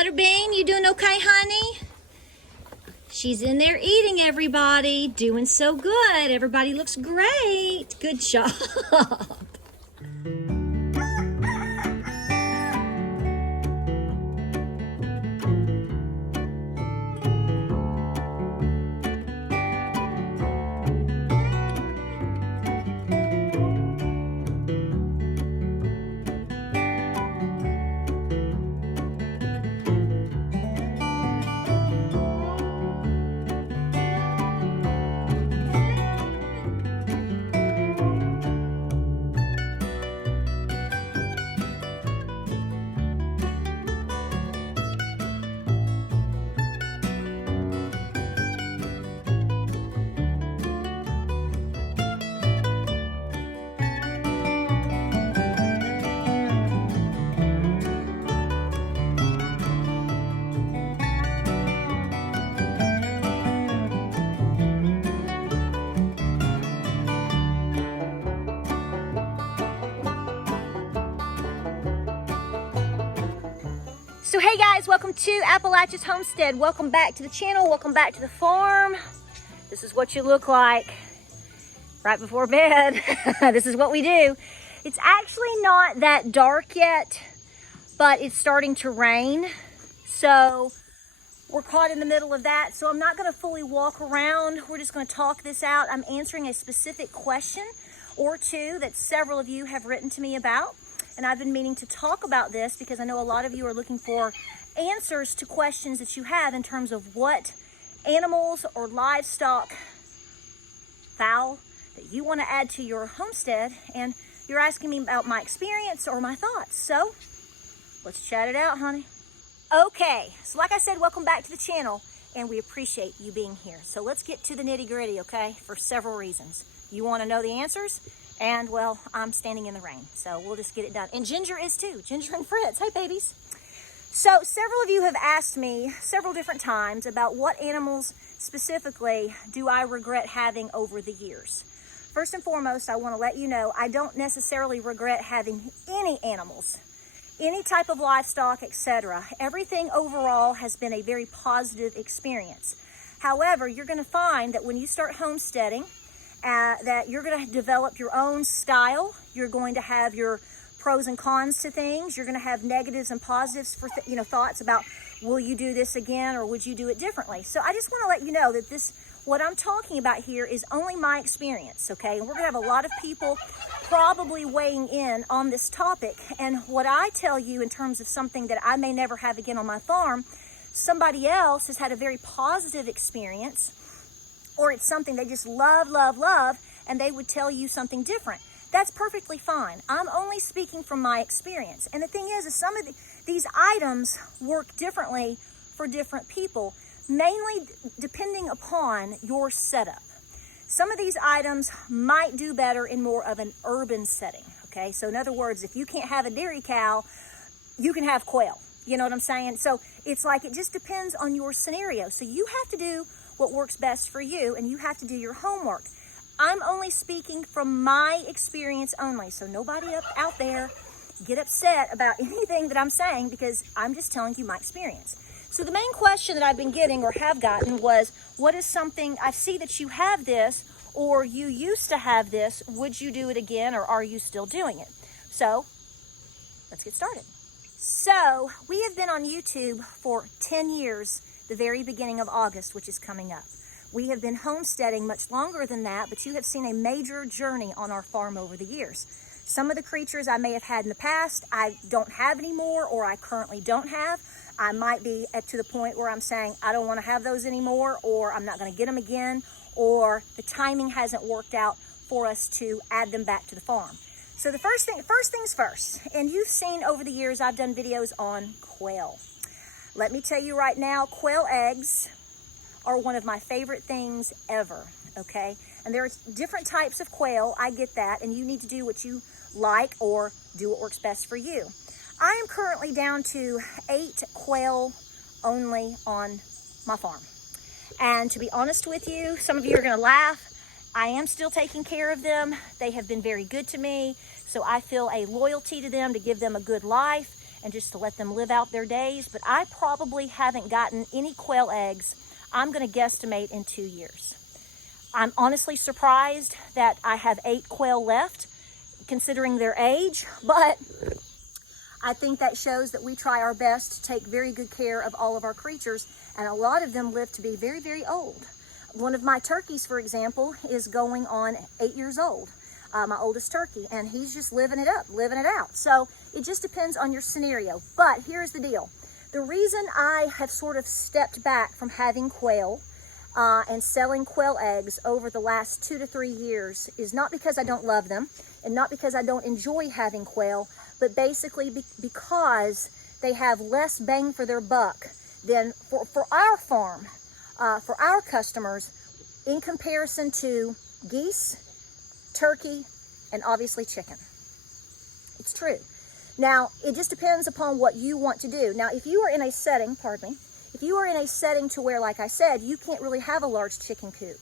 Butterbean, you doing okay, honey? She's in there eating, everybody. Doing so good. Everybody looks great. Good job. So hey guys, welcome to Appalachia's Homestead. Welcome back to the channel. Welcome back to the farm. This is what you look like right before bed. This is what we do. It's actually not that dark yet, but it's starting to rain. So we're caught in the middle of that. So I'm not gonna fully walk around. We're just gonna talk this out. I'm answering a specific question or two that several of you have written to me about. And I've been meaning to talk about this because I know a lot of you are looking for answers to questions that you have in terms of what animals or livestock, fowl, that you want to add to your homestead. And you're asking me about my experience or my thoughts. So let's chat it out, honey. Okay, so like I said, welcome back to the channel and we appreciate you being here. So let's get to the nitty gritty, okay? For several reasons. You want to know the answers? And well, I'm standing in the rain, so we'll just get it done. And Ginger is too, Ginger and Fritz. Hey babies. So several of you have asked me several different times about what animals specifically do I regret having over the years. First and foremost, I want to let you know I don't necessarily regret having any animals, any type of livestock, etc. Everything overall has been a very positive experience. However, you're going to find that when you start homesteading, that you're going to develop your own style. You're going to have your pros and cons to things. You're going to have negatives and positives for thoughts about, will you do this again or would you do it differently? So I just want to let you know that what I'm talking about here is only my experience, okay? And we're going to have a lot of people probably weighing in on this topic. And what I tell you in terms of something that I may never have again on my farm, somebody else has had a very positive experience, or it's something they just love, and they would tell you something different. That's perfectly fine. I'm only speaking from my experience. And the thing is some of these items work differently for different people, mainly depending upon your setup. Some of these items might do better in more of an urban setting, okay? So in other words, if you can't have a dairy cow, you can have quail. You know what I'm saying? So it's like, it just depends on your scenario. So you have to do what works best for you, and you have to do your homework. I'm only speaking from my experience only, so nobody out there get upset about anything that I'm saying, because I'm just telling you my experience. So the main question that I've been getting or have gotten was, what is something, I see that you have this, or you used to have this, would you do it again, or are you still doing it? So let's get started. So we have been on YouTube for 10 years, the very beginning of August, which is coming up. We have been homesteading much longer than that, but you have seen a major journey on our farm over the years. Some of the creatures I may have had in the past, I don't have anymore, or I currently don't have. I might be to the point where I'm saying, I don't want to have those anymore, or I'm not going to get them again, or the timing hasn't worked out for us to add them back to the farm. So the first things first, and you've seen over the years, I've done videos on quail. Let me tell you right now, quail eggs are one of my favorite things ever, okay? And there are different types of quail, I get that, and you need to do what you like or do what works best for you. I am currently down to 8 quail only on my farm. And to be honest with you, some of you are gonna laugh, I am still taking care of them. They have been very good to me, so I feel a loyalty to them to give them a good life and just to let them live out their days. But I probably haven't gotten any quail eggs, I'm going to guesstimate, in 2 years. I'm honestly surprised that I have 8 quail left, considering their age, but I think that shows that we try our best to take very good care of all of our creatures, and a lot of them live to be very, very old. One of my turkeys, for example, is going on 8 years old, my oldest turkey, and he's just living it up, living it out. So it just depends on your scenario. But here's the deal. The reason I have sort of stepped back from having quail and selling quail eggs over the last 2 to 3 years is not because I don't love them and not because I don't enjoy having quail, but basically because they have less bang for their buck than for our farm, for our customers, in comparison to geese, turkey, and obviously chicken. It's true. Now, it just depends upon what you want to do. Now, if you are in a setting, if you are in a setting to where, like I said, you can't really have a large chicken coop,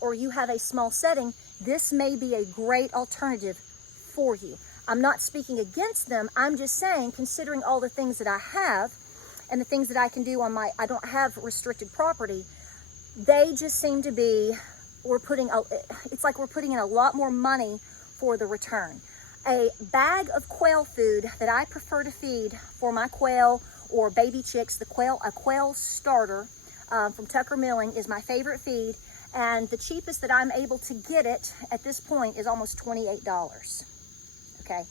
or you have a small setting, this may be a great alternative for you. I'm not speaking against them. I'm just saying, considering all the things that I have and the things that I can do on I don't have restricted property, they just seem to be, it's like we're putting in a lot more money for the return. A bag of quail food that I prefer to feed for my quail or baby chicks, a quail starter from Tucker Milling is my favorite feed, and the cheapest that I'm able to get it at this point is almost $28. Okay,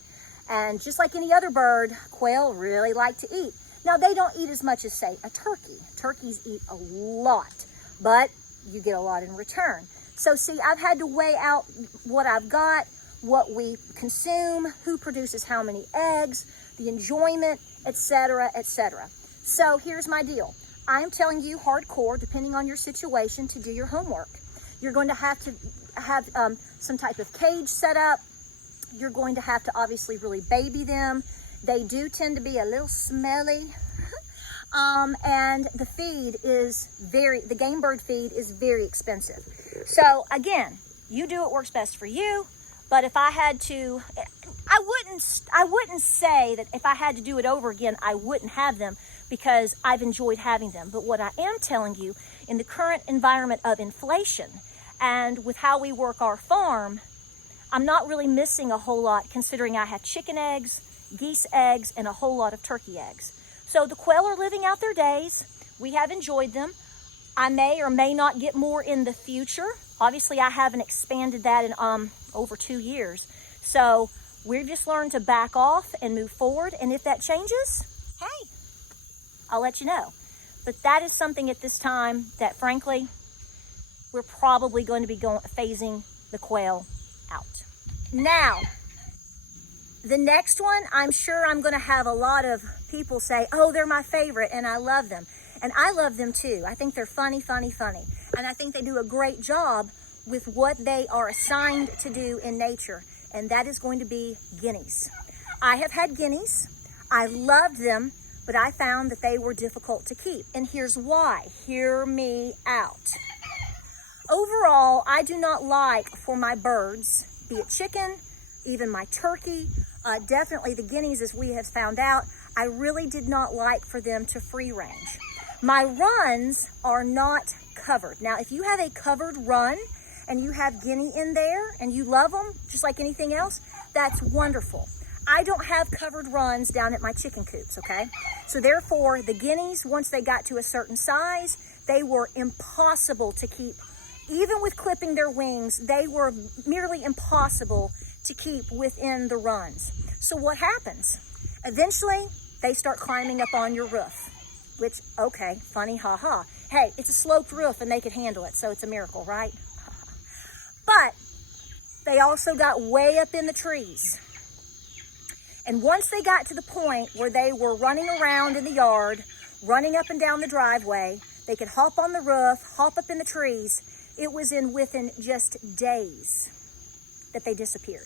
and just like any other bird, quail really like to eat. Now, they don't eat as much as, say, a turkey. Turkeys eat a lot, but you get a lot in return. So see, I've had to weigh out what I've got, what we consume, who produces how many eggs, the enjoyment, etc., etc. So here's my deal. I'm telling you hardcore, depending on your situation, to do your homework. You're going to have some type of cage set up. You're going to have to obviously really baby them. They do tend to be a little smelly. And the the game bird feed is very expensive. So again, you do what works best for you. But if I had to, I wouldn't say that if I had to do it over again, I wouldn't have them, because I've enjoyed having them. But what I am telling you, in the current environment of inflation and with how we work our farm, I'm not really missing a whole lot, considering I have chicken eggs, geese eggs, and a whole lot of turkey eggs. So the quail are living out their days. We have enjoyed them. I may or may not get more in the future. Obviously, I haven't expanded that in over 2 years. So we've just learned to back off and move forward. And if that changes, hey, I'll let you know. But that is something at this time that, frankly, we're probably going to be phasing the quail out. Now, the next one, I'm sure I'm going to have a lot of people say, oh, they're my favorite and I love them. And I love them too. I think they're funny. And I think they do a great job with what they are assigned to do in nature. And that is going to be guineas. I have had guineas. I loved them, but I found that they were difficult to keep. And here's why. Hear me out. Overall, I do not like for my birds, be it chicken, even my turkey, definitely the guineas, as we have found out, I really did not like for them to free range. My runs are not covered. Now, if you have a covered run and you have guinea in there and you love them just like anything else, that's wonderful. I don't have covered runs down at my chicken coops, okay? So therefore, the guineas, once they got to a certain size, they were impossible to keep. Even with clipping their wings, they were merely impossible to keep within the runs. So what happens? Eventually, they start climbing up on your roof, which, okay, funny, haha. Hey, it's a sloped roof and they could handle it, so it's a miracle, right? But they also got way up in the trees. And once they got to the point where they were running around in the yard, running up and down the driveway, they could hop on the roof, hop up in the trees. It was within just days that they disappeared.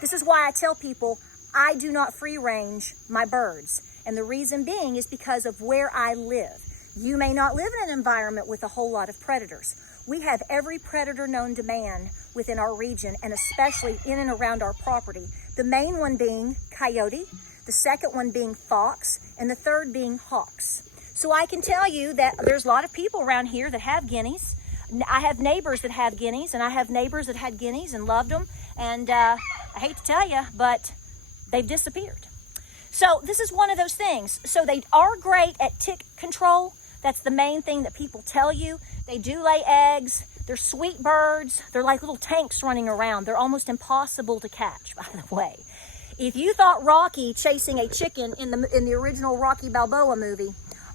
This is why I tell people I do not free range my birds. And the reason being is because of where I live. You may not live in an environment with a whole lot of predators. We have every predator known to man within our region, and especially in and around our property. The main one being coyote, the second one being fox, and the third being hawks. So I can tell you that there's a lot of people around here that have guineas. I have neighbors that have guineas, and I have neighbors that had guineas and loved them. And I hate to tell you, but they've disappeared. So this is one of those things. So they are great at tick control. That's the main thing that people tell you. They do lay eggs. They're sweet birds. They're like little tanks running around. They're almost impossible to catch, by the way. If you thought Rocky chasing a chicken in the original Rocky Balboa movie,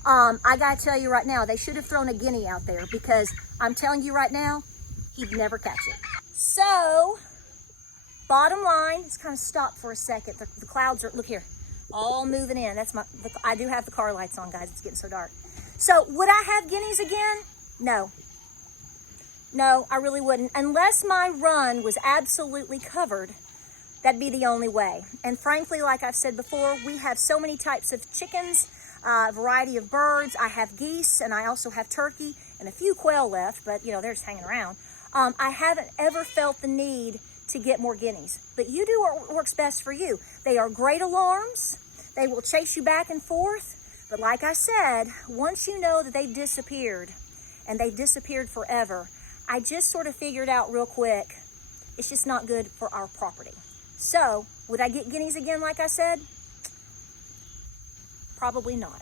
I gotta tell you right now, they should have thrown a guinea out there, because I'm telling you right now, he'd never catch it. So, bottom line, it's kind of stopped for a second. The clouds are, look here, all moving in. I do have the car lights on, guys. It's getting so dark. So, would I have guineas again? No. No, I really wouldn't. Unless my run was absolutely covered, that'd be the only way. And frankly, like I've said before, we have so many types of chickens, a variety of birds. I have geese, and I also have turkey, and a few quail left, but they're just hanging around. I haven't ever felt the need to get more guineas, but you do what works best for you. They are great alarms. They will chase you back and forth. But like I said, once you know that they've disappeared, and they've disappeared forever, I just sort of figured out real quick, it's just not good for our property. So, would I get guineas again, like I said? Probably not.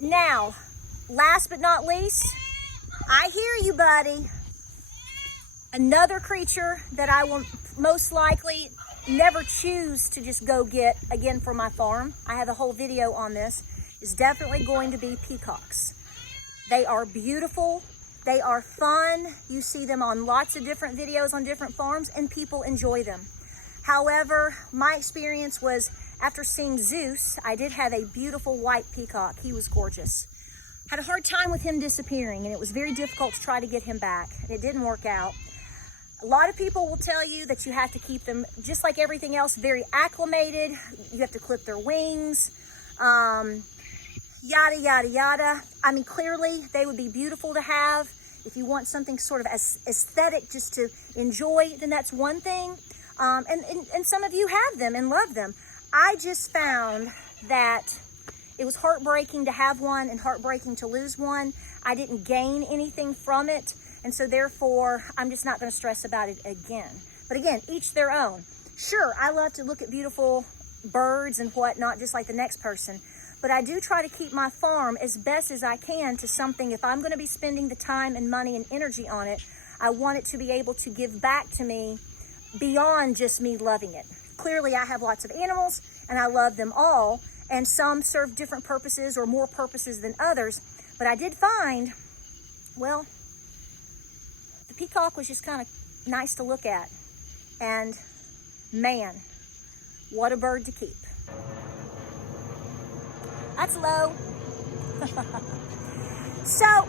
Now, last but not least, I hear you, buddy. Another creature that I will most likely never choose to just go get again for my farm, I have a whole video on this, is definitely going to be peacocks. They are beautiful. They are fun. You see them on lots of different videos on different farms, and people enjoy them. However, my experience was, after seeing Zeus, I did have a beautiful white peacock. He was gorgeous. Had a hard time with him disappearing, and it was very difficult to try to get him back. It didn't work out. A lot of people will tell you that you have to keep them, just like everything else, very acclimated. You have to clip their wings, yada, yada, yada. I mean, clearly, they would be beautiful to have. If you want something sort of aesthetic just to enjoy, then that's one thing. And some of you have them and love them. I just found that it was heartbreaking to have one and heartbreaking to lose one. I didn't gain anything from it. And so therefore, I'm just not going to stress about it again. But again, each their own. Sure, I love to look at beautiful birds and whatnot, just like the next person. But I do try to keep my farm as best as I can to something. If I'm going to be spending the time and money and energy on it, I want it to be able to give back to me beyond just me loving it. Clearly, I have lots of animals, and I love them all. And some serve different purposes or more purposes than others. But I did find, well, the peacock was just kind of nice to look at. And man, what a bird to keep. That's low. So,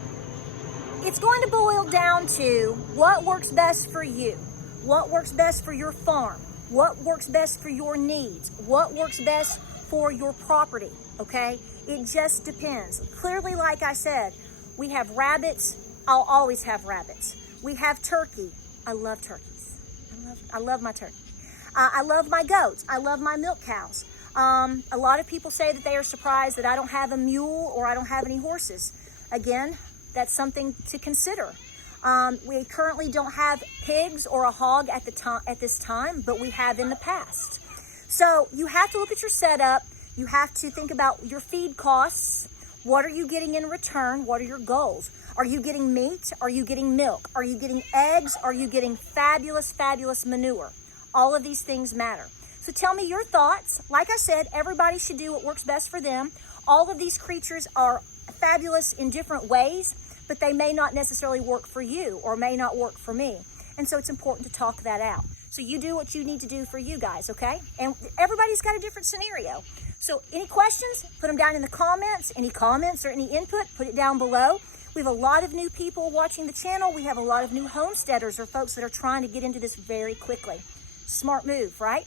it's going to boil down to what works best for you. What works best for your farm. What works best for your needs. What works best for your property, okay? It just depends. Clearly, like I said, we have rabbits. I'll always have rabbits. We have turkey. I love turkeys. I love my turkey. I love my goats. I love my milk cows. A lot of people say that they are surprised that I don't have a mule or I don't have any horses. Again, that's something to consider. We currently don't have pigs or a hog at this time, but we have in the past. So you have to look at your setup. You have to think about your feed costs. What are you getting in return? What are your goals? Are you getting meat? Are you getting milk? Are you getting eggs? Are you getting fabulous, fabulous manure? All of these things matter. So tell me your thoughts. Like I said, everybody should do what works best for them. All of these creatures are fabulous in different ways, but they may not necessarily work for you or may not work for me. And so it's important to talk that out. So you do what you need to do for you guys, okay? And everybody's got a different scenario. So any questions, put them down in the comments. Any comments or any input, put it down below. We have a lot of new people watching the channel. We have a lot of new homesteaders or folks that are trying to get into this very quickly. Smart move, right?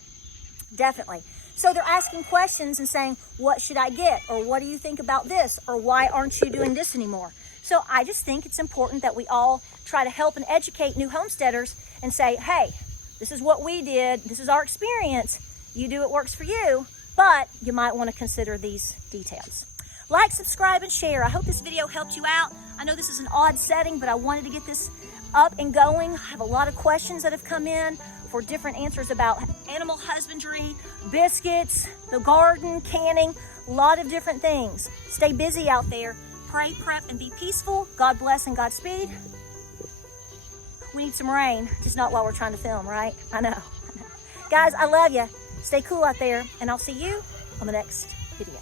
Definitely. So they're asking questions and saying, what should I get? Or what do you think about this? Or why aren't you doing this anymore? So I just think it's important that we all try to help and educate new homesteaders and say, hey, This is what we did. This is our experience. You do what works for you, but you might want to consider these details. Like, subscribe, and share. I hope this video helped you out. I know this is an odd setting, but I wanted to get this up and going. I have a lot of questions that have come in for different answers about animal husbandry, biscuits, the garden, canning, a lot of different things. Stay busy out there. Pray, prep, and be peaceful. God bless and Godspeed. We need some rain, just not while we're trying to film, right? I know. Guys, I love you. Stay cool out there, and I'll see you on the next video.